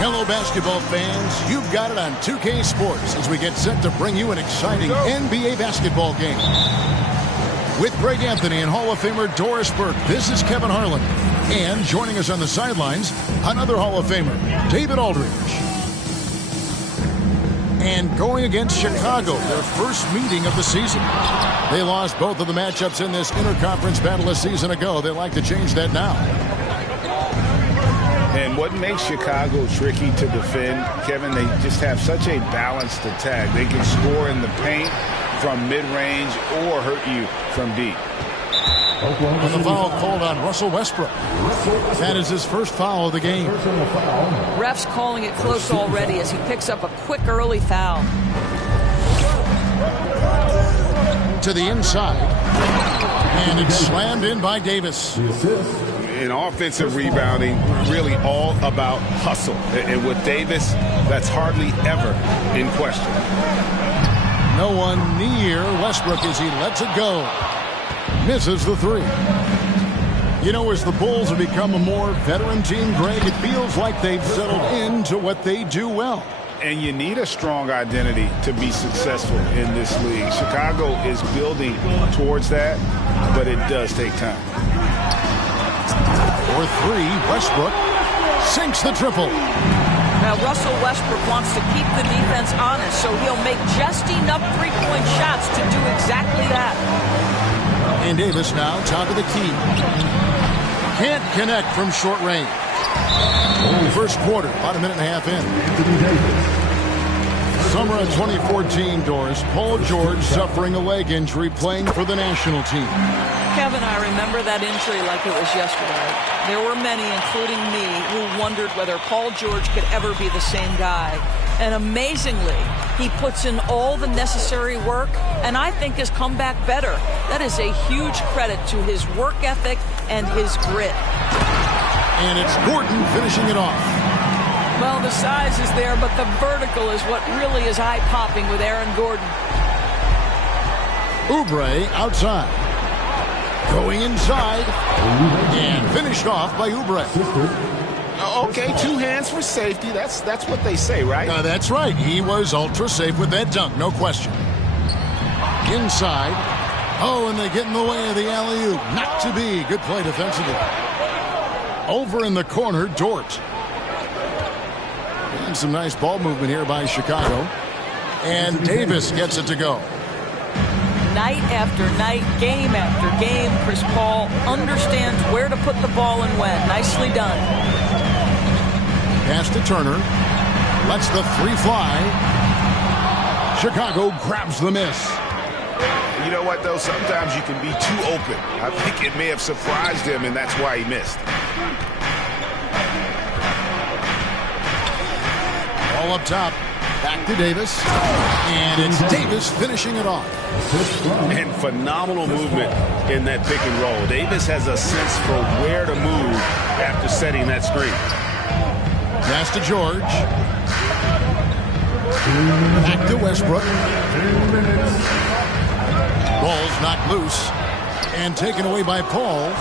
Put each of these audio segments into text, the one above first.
Hello, basketball fans. You've got it on 2K Sports as we get set to bring you an exciting NBA basketball game. With Greg Anthony and Hall of Famer Doris Burke, this is Kevin Harlan. And joining us on the sidelines, another Hall of Famer, David Aldridge. And going against Chicago, their first meeting of the season. They lost both of the matchups in this interconference battle a season ago. They'd like to change that now. And what makes Chicago tricky to defend, Kevin, they just have such a balanced attack. They can score in the paint from mid-range or hurt you from deep. And the foul called on Russell Westbrook. That is his first foul of the game. Refs calling it close already as he picks up a quick early foul. To the inside. And it's slammed in by Davis. In offensive rebounding, really all about hustle. And with Davis, that's hardly ever in question. No one near Westbrook as he lets it go. Misses the three. You know, as the Bulls have become a more veteran team, Greg, it feels like they've settled into what they do well. And you need a strong identity to be successful in this league. Chicago is building towards that, but it does take time. For three, Westbrook sinks the triple. Now, Russell Westbrook wants to keep the defense honest, so he'll make just enough three-point shots to do exactly that. And Davis now, top of the key. Can't connect from short range. First quarter, about a minute and a half in. Summer of 2014, Doris. Paul George suffering a leg injury playing for the national team. Kevin, I remember that injury like it was yesterday. There were many, including me, who wondered whether Paul George could ever be the same guy. And amazingly, he puts in all the necessary work, and I think has come back better. That is a huge credit to his work ethic and his grit. And it's Gordon finishing it off. Well, the size is there, but the vertical is what really is eye-popping with Aaron Gordon. Oubre outside. Going inside. And finished off by Oubre. Okay, two hands for safety. That's what they say, right? That's right. He was ultra safe with that dunk, no question. Inside. Oh, and they get in the way of the alley-oop. Not to be. Good play defensively. Over in the corner, Dort. And some nice ball movement here by Chicago. And Davis gets it to go. Night after night, game after game, Chris Paul understands where to put the ball and when. Nicely done. Pass to Turner. Lets the three fly. Chicago grabs the miss. You know what, though? Sometimes you can be too open. I think it may have surprised him, and that's why he missed. All up top. Back to Davis. And it's Davis finishing it off. And phenomenal movement in that pick and roll. Davis has a sense for where to move after setting that screen. Pass to George. Back to Westbrook. Ball's knocked loose and taken away by Paul.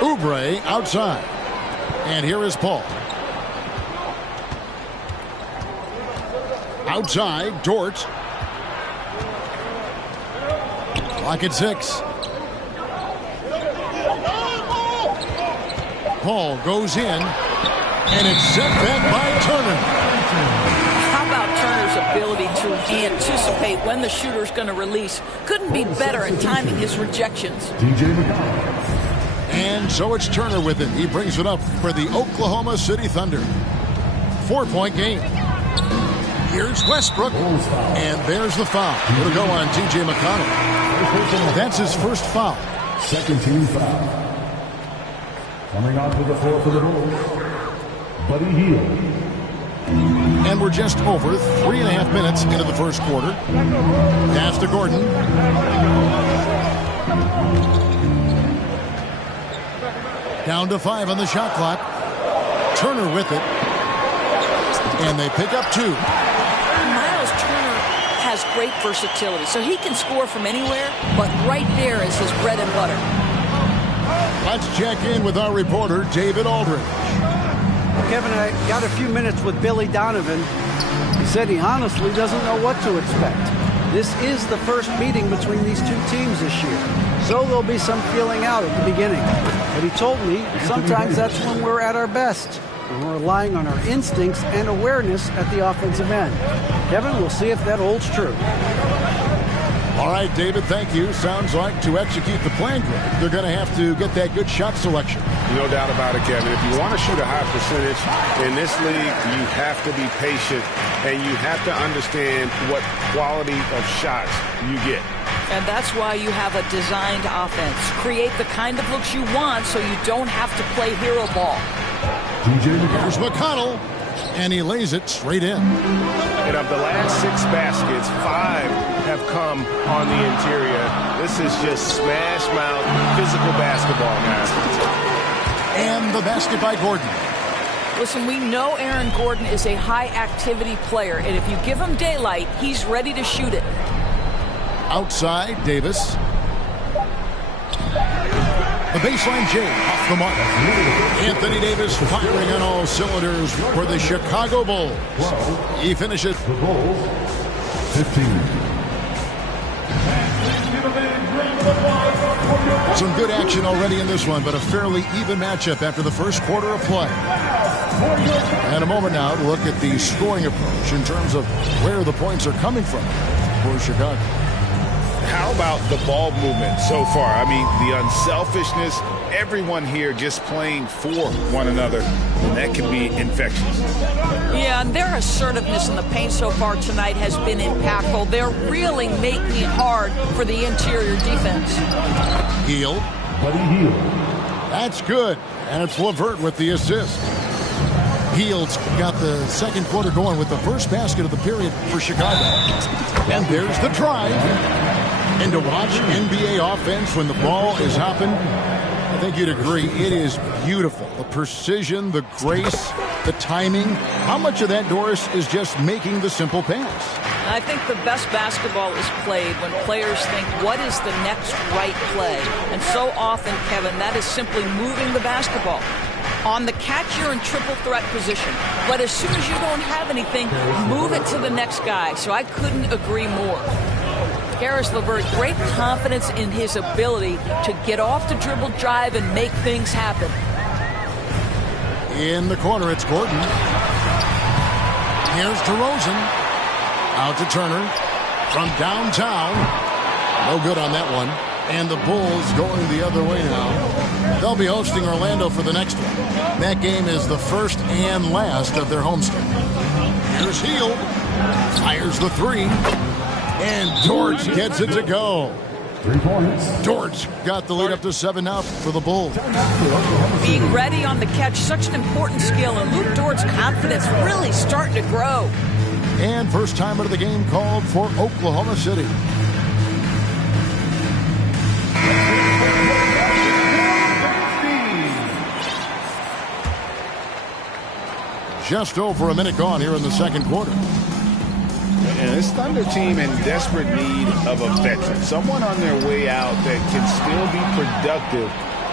Oubre outside. And here is Paul. Outside, Dort. Clock at 6. Paul goes in, and it's set back by Turner. How about Turner's ability to anticipate when the shooter's going to release? Couldn't be better at timing his rejections. And so it's Turner with it. He brings it up for the Oklahoma City Thunder. 4-point game. Here's Westbrook, and there's the foul. It'll go on T.J. McConnell. That's his first foul. Second team foul. Coming onto the floor for the Bulls, Buddy Hield. And we're just over 3.5 minutes into the first quarter. Pass to Gordon. Down to 5 on the shot clock. Turner with it. And they pick up 2. Miles Turner has great versatility, so he can score from anywhere, but right there is his bread and butter. Let's check in with our reporter, David Aldridge. Kevin, I got a few minutes with Billy Donovan. He said he honestly doesn't know what to expect. This is the first meeting between these two teams this year, so there'll be some feeling out at the beginning. But he told me sometimes that's when we're at our best. We're relying on our instincts and awareness at the offensive end. Kevin, we'll see if that holds true. All right, David, thank you. Sounds like to execute the plan, they're going to have to get that good shot selection. No doubt about it, Kevin. If you want to shoot a high percentage in this league, you have to be patient, and you have to understand what quality of shots you get. And that's why you have a designed offense. Create the kind of looks you want so you don't have to play hero ball. Here's McConnell, and he lays it straight in. And of the last 6 baskets, 5 have come on the interior. This is just smash mouth physical basketball, guys. And the basket by Gordon. Listen, we know Aaron Gordon is a high-activity player, and if you give him daylight, he's ready to shoot it. Outside, Davis. The baseline J off the mark. Anthony Davis firing on all cylinders for the Chicago Bulls. He finishes. The Bulls, 15. Some good action already in this one, but a fairly even matchup after the first quarter of play. And a moment now to look at the scoring approach in terms of where the points are coming from for Chicago. How about the ball movement so far? I mean, the unselfishness, everyone here just playing for one another, and that can be infectious. Yeah, and their assertiveness in the paint so far tonight has been impactful. They're really making it hard for the interior defense. Hield. Buddy Hield. That's good. And it's LeVert with the assist. Hield's got the second quarter going with the first basket of the period for Chicago. And there's the drive. And to watch NBA offense when the ball is hopping, I think you'd agree, it is beautiful. The precision, the grace, the timing. How much of that, Doris, is just making the simple pass? I think the best basketball is played when players think, what is the next right play? And so often, Kevin, that is simply moving the basketball. On the catch, you're in triple threat position. But as soon as you don't have anything, move it to the next guy. So I couldn't agree more. Caris LeVert, great confidence in his ability to get off the dribble drive and make things happen. In the corner, it's Gordon. Here's DeRozan. Out to Turner. From downtown. No good on that one. And the Bulls going the other way now. They'll be hosting Orlando for the next one. That game is the first and last of their homestand. Here's Hield. Fires the 3. And George gets it to go. 3 points. George got the lead up to 7 now for the Bulls. Being ready on the catch, such an important skill, and Luke Dort's confidence really starting to grow. And first timer of the game called for Oklahoma City. Just over a minute gone here in the second quarter. And this Thunder team in desperate need of a veteran, someone on their way out that can still be productive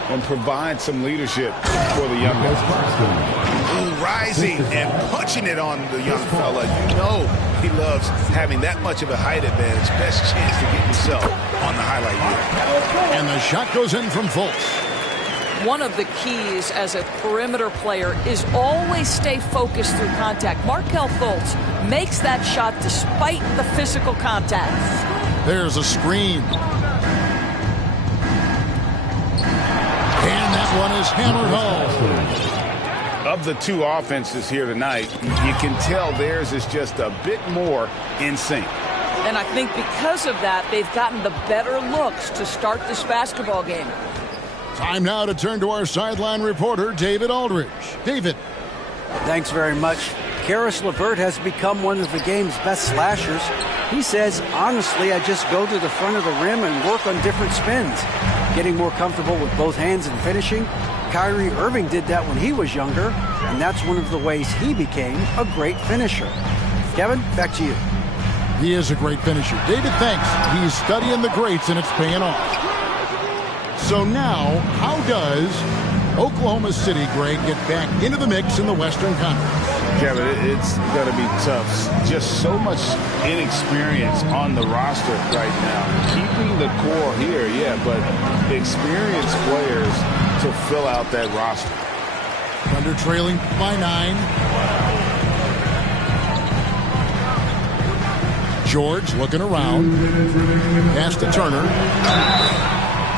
and provide some leadership for the young guys. Rising and punching it on the young fella. You know he loves having that much of a height advantage. Best chance to get yourself on the highlight reel. And the shot goes in from Fultz. One of the keys as a perimeter player is always stay focused through contact. Markelle Fultz makes that shot despite the physical contact. There's a screen. And that one is hammered home. Of the two offenses here tonight, you can tell theirs is just a bit more in sync. And I think because of that, they've gotten the better looks to start this basketball game. Time now to turn to our sideline reporter, David Aldridge. David. Thanks very much. Karis LeVert has become one of the game's best slashers. He says, honestly, I just go to the front of the rim and work on different spins. Getting more comfortable with both hands and finishing. Kyrie Irving did that when he was younger, and that's one of the ways he became a great finisher. Kevin, back to you. He is a great finisher. David, thanks. He's studying the greats, and it's paying off. So now, how does Oklahoma City, Greg, get back into the mix in the Western Conference? Kevin, it's going to be tough. Just so much inexperience on the roster right now. Keeping the core here, yeah, but experienced players to fill out that roster. Thunder trailing by 9. George looking around. Pass to Turner.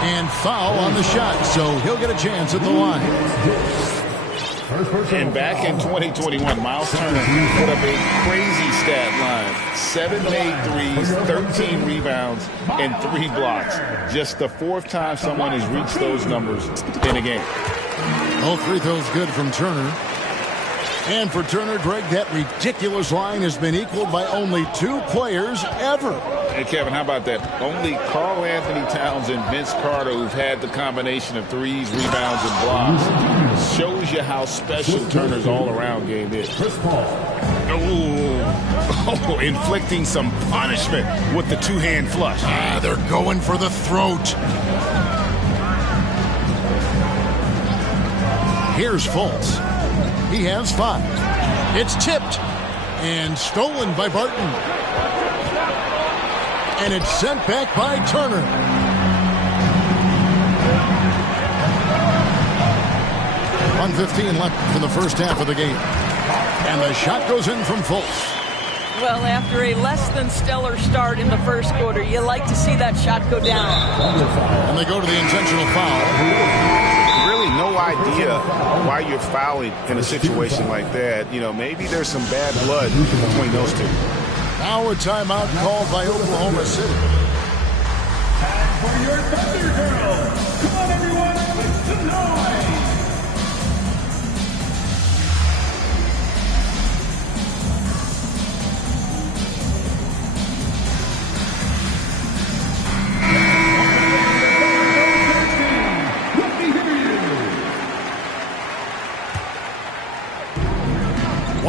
And foul on the shot, so he'll get a chance at the line. And back in 2021, Miles Turner put up a crazy stat line. 7 made threes, 13 rebounds, and 3 blocks. Just the 4th time someone has reached those numbers in a game. All 3 throws good from Turner. And for Turner, Greg, that ridiculous line has been equaled by only 2 players ever. Hey, Kevin, how about that? Only Karl Anthony Towns and Vince Carter, who've had the combination of threes, rebounds, and blocks. Shows you how special Turner's all-around game is. Oh, inflicting some punishment with the 2-hand flush. They're going for the throat. Here's Fultz. He has 5. It's tipped and stolen by Barton. And it's sent back by Turner. .1:15 left in the first half of the game. And the shot goes in from Fultz. Well, after a less than stellar start in the first quarter, you like to see that shot go down. And they go to the intentional foul. Really no idea why you're fouling in a situation like that. You know, maybe there's some bad blood between those two. Now a timeout called by Oklahoma City. And for your Thunder Girls, come on everyone, make some noise!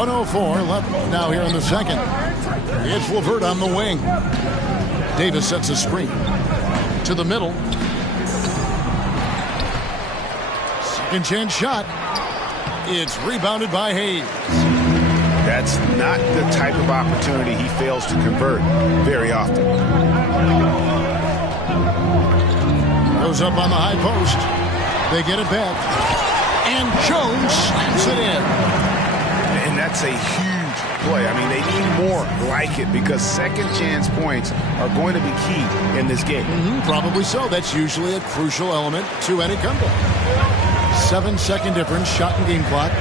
.104 left now here in the second. It's LeVert on the wing. Davis sets a screen. To the middle. Second chance shot. It's rebounded by Hayes. That's not the type of opportunity he fails to convert very often. Goes up on the high post. They get it back. And Jones slams it in. And that's a huge play. I mean, they need more like it because second chance points are going to be key in this game. Probably so. That's usually a crucial element to any comeback. 7-second difference, shot and game clock.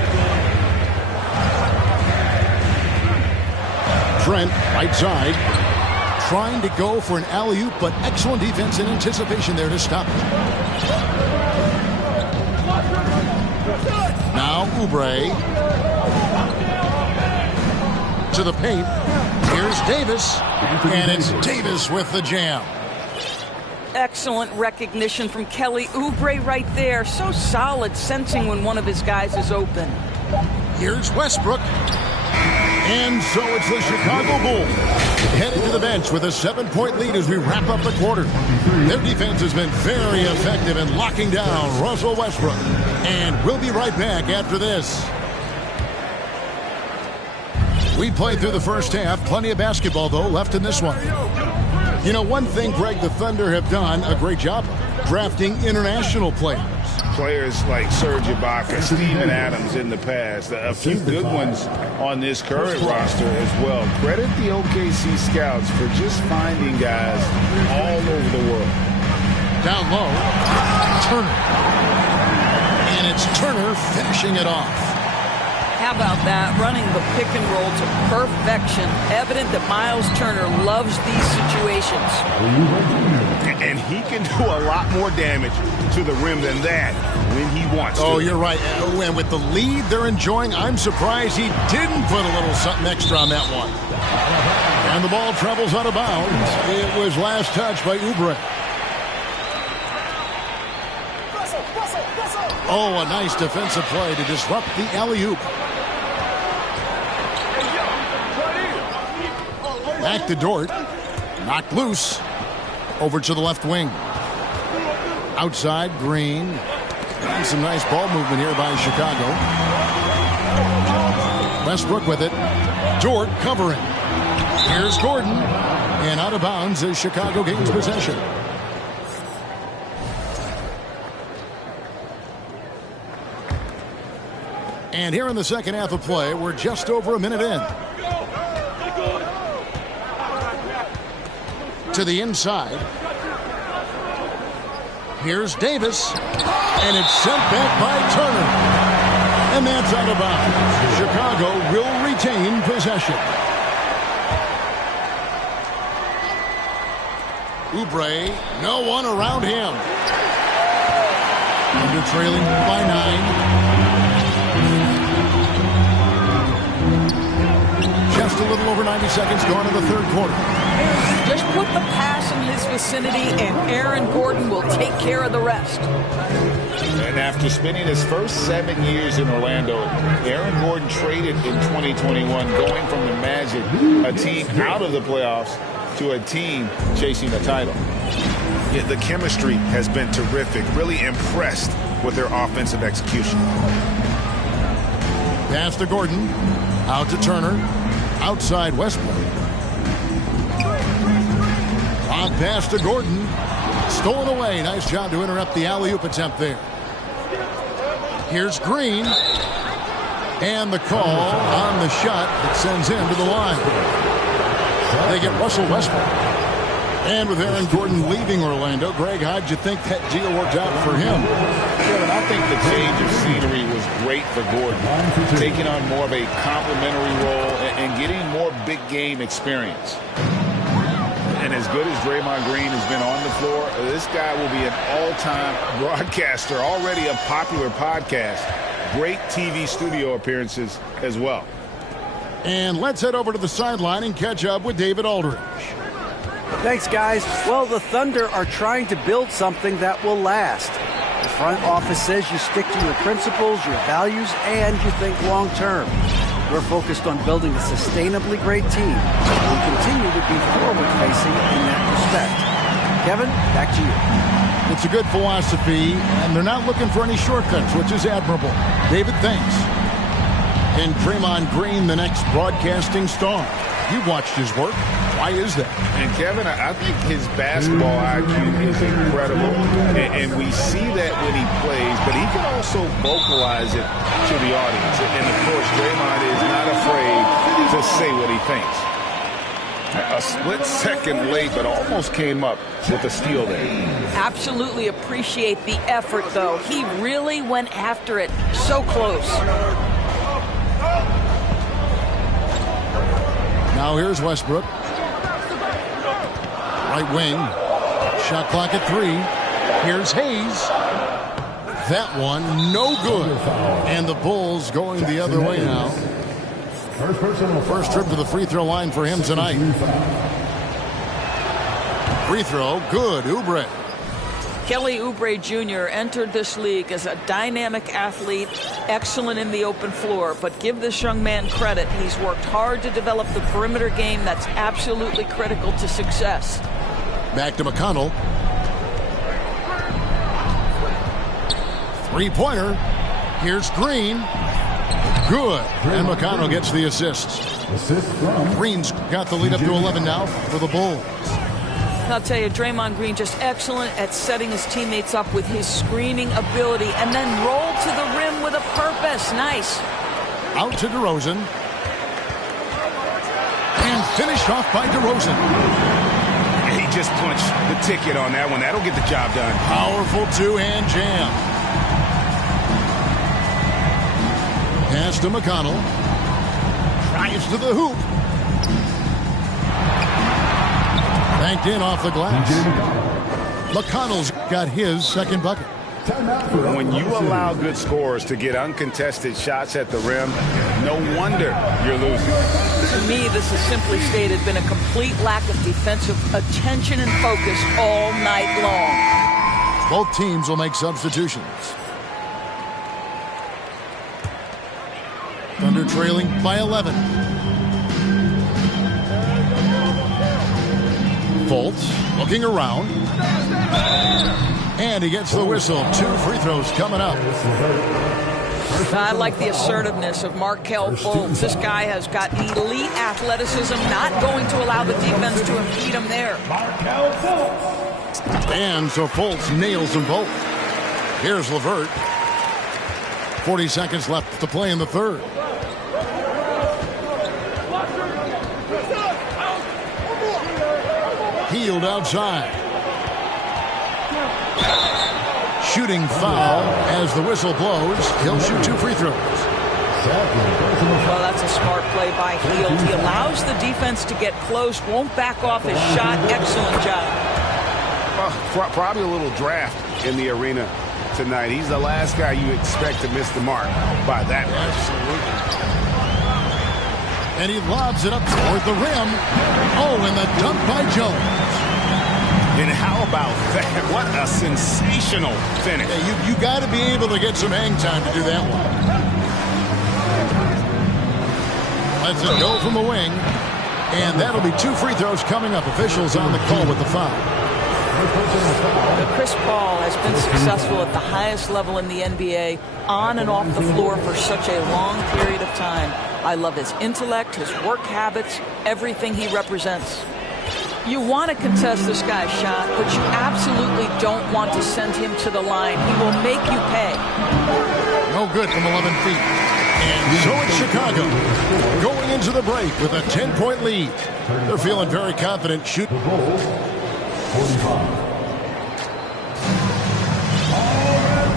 Trent, right side. trying to go for an alley-oop, but excellent defense and anticipation there to stop it. Now Oubre to the paint. Here's Davis, and it's Davis with the jam. Excellent recognition from Kelly Oubre right there. So solid, sensing when one of his guys is open. Here's Westbrook. And so it's the Chicago Bulls headed to the bench with a 7-point lead as we wrap up the quarter. Their defense has been very effective in locking down Russell Westbrook. And we'll be right back after this. We played through the first half. Plenty of basketball, though, left in this one. You know, one thing, Greg, the Thunder have done a great job drafting international players. Players like Serge Ibaka, Steven Adams in the past. A few good ones on this current roster as well. Credit the OKC scouts for just finding guys all over the world. Down low, Turner. And it's Turner finishing it off. How about that? Running the pick and roll to perfection. Evident that Miles Turner loves these situations. And he can do a lot more damage to the rim than that when he wants to. Oh, you're right. And with the lead they're enjoying, I'm surprised he didn't put a little something extra on that one. And the ball travels out of bounds. It was last touched by Oubre. Oh, a nice defensive play to disrupt the alley-oop. Back to Dort. Knocked loose. Over to the left wing. Outside, Green. And some nice ball movement here by Chicago. Westbrook with it. Dort covering. Here's Gordon. And out of bounds as Chicago gains possession. And here in the second half of play, we're just over a minute in. To the inside. Here's Davis. And it's sent back by Turner. And that's out of bounds. Chicago will retain possession. Oubre, no one around him. Under trailing by 9. Just a little over 90 seconds gone in the third quarter. Just put the pass in his vicinity, and Aaron Gordon will take care of the rest. And after spending his first 7 years in Orlando, Aaron Gordon traded in 2021, going from the Magic, a team out of the playoffs, to a team chasing a title. Yeah, the chemistry has been terrific. Really impressed with their offensive execution. Pass to Gordon. Out to Turner. Outside Westbrook. On pass to Gordon. Stolen away. Nice job to interrupt the alley-oop attempt there. Here's Green. And the call on the shot that sends him to the line. They get Russell Westbrook. And with Aaron Gordon leaving Orlando, Greg, how'd you think that deal worked out for him? Kevin, I think the change of scenery was great for Gordon. Taking on more of a complimentary role and getting more big game experience. And as good as Draymond Green has been on the floor, this guy will be an all-time broadcaster, already a popular podcast. Great TV studio appearances as well. And let's head over to the sideline and catch up with David Aldridge. Thanks, guys. Well, the Thunder are trying to build something that will last. The front office says you stick to your principles, your values, and you think long-term. We're focused on building a sustainably great team. We continue to be forward-facing in that respect. Kevin, back to you. It's a good philosophy, and they're not looking for any shortcuts, which is admirable. David, thanks. And Draymond Green, the next broadcasting star. You've watched his work. Why is that? And Kevin, I think his basketball IQ is incredible, and we see that when he plays, but he can also vocalize it to the audience. And of course, Draymond is not afraid to say what he thinks. A split second late, but almost came up with a steal there. Absolutely appreciate the effort, though. He really went after it. So close. Now here's Westbrook. Right wing. Shot clock at 3. Here's Hayes. That one, no good. And the Bulls going the other way now. First trip to the free throw line for him tonight. Free throw, good. Oubre. Kelly Oubre Jr. entered this league as a dynamic athlete, excellent in the open floor, but give this young man credit. He's worked hard to develop the perimeter game that's absolutely critical to success. Back to McConnell. Three-pointer. Here's Green. Good. And McConnell gets the assist. Green's got the lead up to 11 now for the Bulls. I'll tell you, Draymond Green just excellent at setting his teammates up with his screening ability and then roll to the rim with a purpose. Nice. Out to DeRozan. And finished off by DeRozan. He just punched the ticket on that one. That'll get the job done. Powerful two-hand jam. Pass to McConnell. Drives to the hoop. Banked in off the glass. McConnell's got his second bucket. When you allow good scorers to get uncontested shots at the rim, no wonder you're losing. To me, this has simply stated been a complete lack of defensive attention and focus all night long. Both teams will make substitutions. Thunder trailing by 11. Fultz looking around. And he gets the whistle. 2 free throws coming up. I like the assertiveness of Markelle Fultz. This guy has got elite athleticism, not going to allow the defense to impede him there. And so Fultz nails them both. Here's LeVert. 40 seconds left to play in the third. Healed outside. Shooting foul as the whistle blows. He'll shoot 2 free throws. Well, that's a smart play by Hield. He allows the defense to get close, won't back off his shot. Excellent job. Probably a little draft in the arena tonight. He's the last guy you expect to miss the mark by that much. Absolutely. And he lobs it up toward the rim. Oh, and the dunk by Jones. And how about that? What a sensational finish. Yeah, you got to be able to get some hang time to do that one. Lets it go from the wing. And that'll be 2 free throws coming up. Officials on the call with the foul. Chris Paul has been successful at the highest level in the NBA, on and off the floor for such a long period of time. I love his intellect, his work habits, everything he represents. You want to contest this guy's shot, but you absolutely don't want to send him to the line. He will make you pay. No good from 11 feet. And so it's Chicago going into the break with a 10-point lead. They're feeling very confident shooting.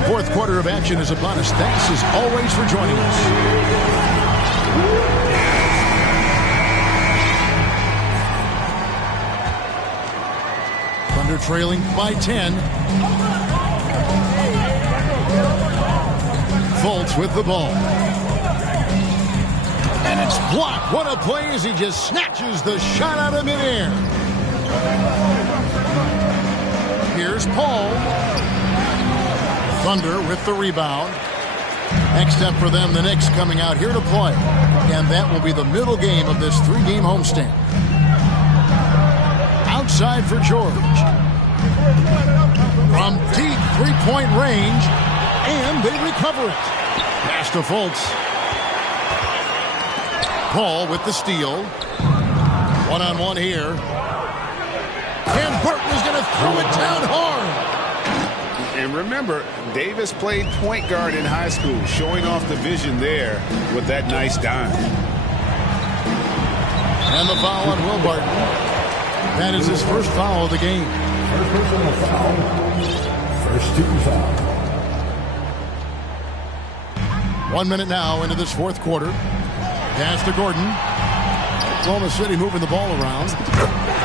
Fourth quarter of action is upon us. Thanks as always for joining us. Thunder trailing by 10. Fultz with the ball. And it's blocked. What a play as he just snatches the shot out of midair. Here's Paul. Thunder with the rebound. Next up for them, the Knicks coming out here to play. And that will be the middle game of this 3-game homestand. Outside for George. From deep 3-point range. And they recover it. Pass to Fultz. Paul with the steal. One-on-one here. And Burton is going to throw it down hard. And remember, Davis played point guard in high school, showing off the vision there with that nice dime. And the foul on Will Barton. That is his first foul of the game. First personal foul. First team foul. 1 minute now into this fourth quarter. Pass to Gordon. Oklahoma City moving the ball around.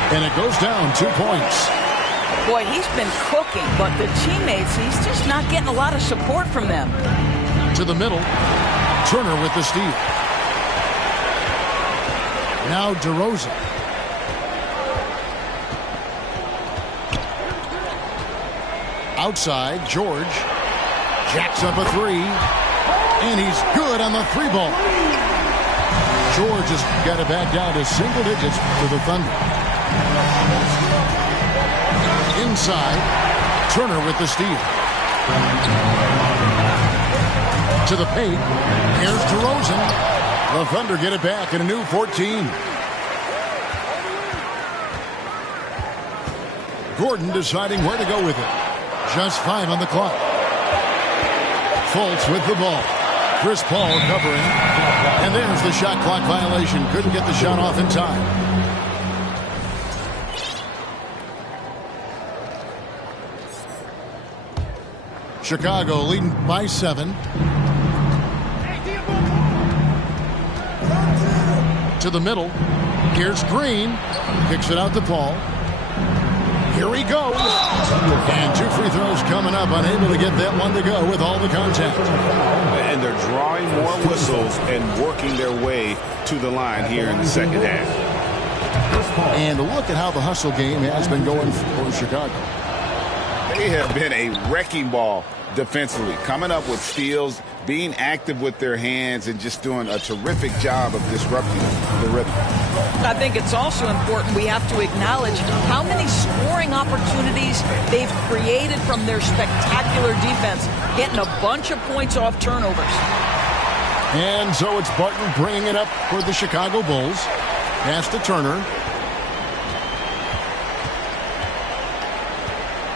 And it goes down 2 points. Boy, he's been cooking, but the teammates, he's just not getting a lot of support from them. To the middle. Turner with the steal. Now DeRozan. Outside, George. Jacks up a three. And he's good on the three ball. George has got it back down to single digits for the Thunder. Inside, Turner with the steal. To the paint. Here's DeRozan. The Thunder get it back in a new 14. Gordon deciding where to go with it. Just 5 on the clock. Fultz with the ball. Chris Paul covering. And there's the shot clock violation. Couldn't get the shot off in time. Chicago leading by 7. To the middle. Here's Green. Kicks it out to Paul. Here he goes. And 2 free throws coming up. Unable to get that one to go with all the contact. And they're drawing more whistles and working their way to the line here in the second half. And look at how the hustle game has been going for Chicago. They have been a wrecking ball defensively, coming up with steals, being active with their hands, and just doing a terrific job of disrupting the rhythm. I think it's also important we have to acknowledge how many scoring opportunities they've created from their spectacular defense, getting a bunch of points off turnovers. And so it's Barton bringing it up for the Chicago Bulls. Pass to Turner.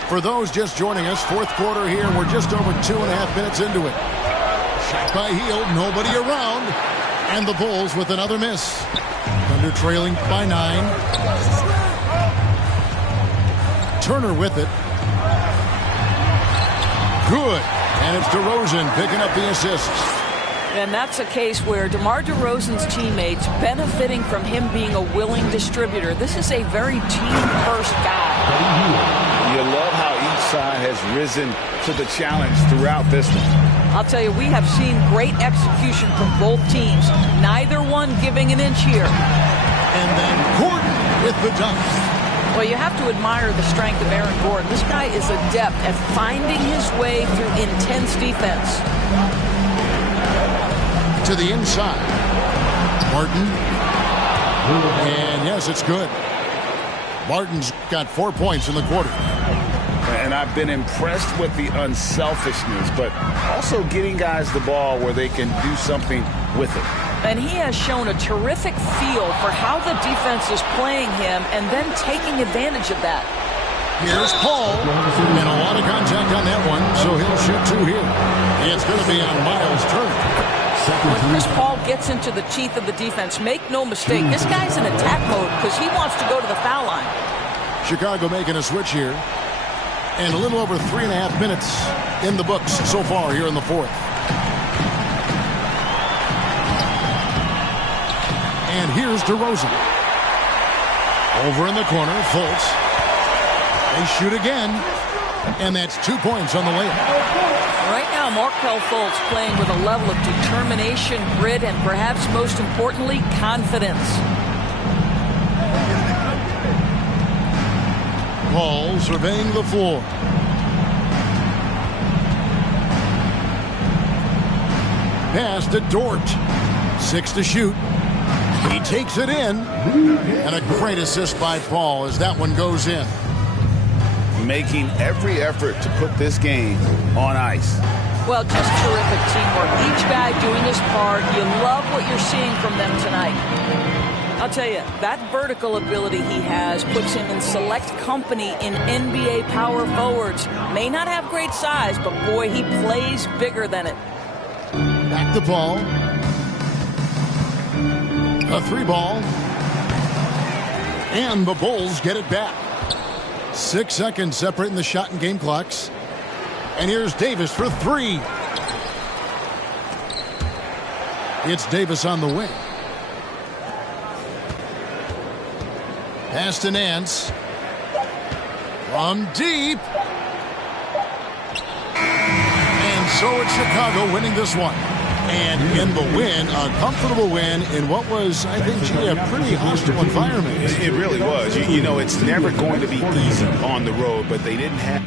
For those just joining us, fourth quarter here. We're just over 2.5 minutes into it. Shot by Hield, nobody around. And the Bulls with another miss. Thunder trailing by 9. Turner with it. Good. And it's DeRozan picking up the assists. And that's a case where DeMar DeRozan's teammates benefiting from him being a willing distributor. This is a very team-first guy. You love how each side has risen to the challenge throughout this one. I'll tell you, we have seen great execution from both teams. Neither one giving an inch here. And then Gordon with the dunk. Well, you have to admire the strength of Aaron Gordon. This guy is adept at finding his way through intense defense. To the inside. Barton. And yes, it's good. Barton's got 4 points in the quarter. And I've been impressed with the unselfishness, but also getting guys the ball where they can do something with it. And he has shown a terrific feel for how the defense is playing him and then taking advantage of that. Here's Paul. And a lot of contact on that one, so he'll shoot 2 here. It's going to be on Miles Turner. When Chris Paul gets into the teeth of the defense, make no mistake, this guy's in attack mode because he wants to go to the foul line. Chicago making a switch here. And a little over 3.5 minutes in the books so far here in the fourth. And here's DeRozan. Over in the corner, Fultz. They shoot again. And that's 2 points on the layup. Right now, Markelle Fultz playing with a level of determination, grit, and perhaps most importantly, confidence. Paul surveying the floor. Pass to Dort. 6 to shoot. He takes it in. And a great assist by Paul as that one goes in. Making every effort to put this game on ice. Well, just terrific teamwork. Each guy doing his part. You love what you're seeing from them tonight. I'll tell you, that vertical ability he has puts him in select company in NBA power forwards. May not have great size, but boy, he plays bigger than it. Back to Paul. A 3 ball. And the Bulls get it back. 6 seconds separating the shot and game clocks. And here's Davis for 3. It's Davis on the wing. Pass to Nance. From deep. And so it's Chicago winning this one. And in the win, a comfortable win in what was, I think, a pretty hostile environment. It really was. You know, it's never going to be easy on the road, but they didn't have...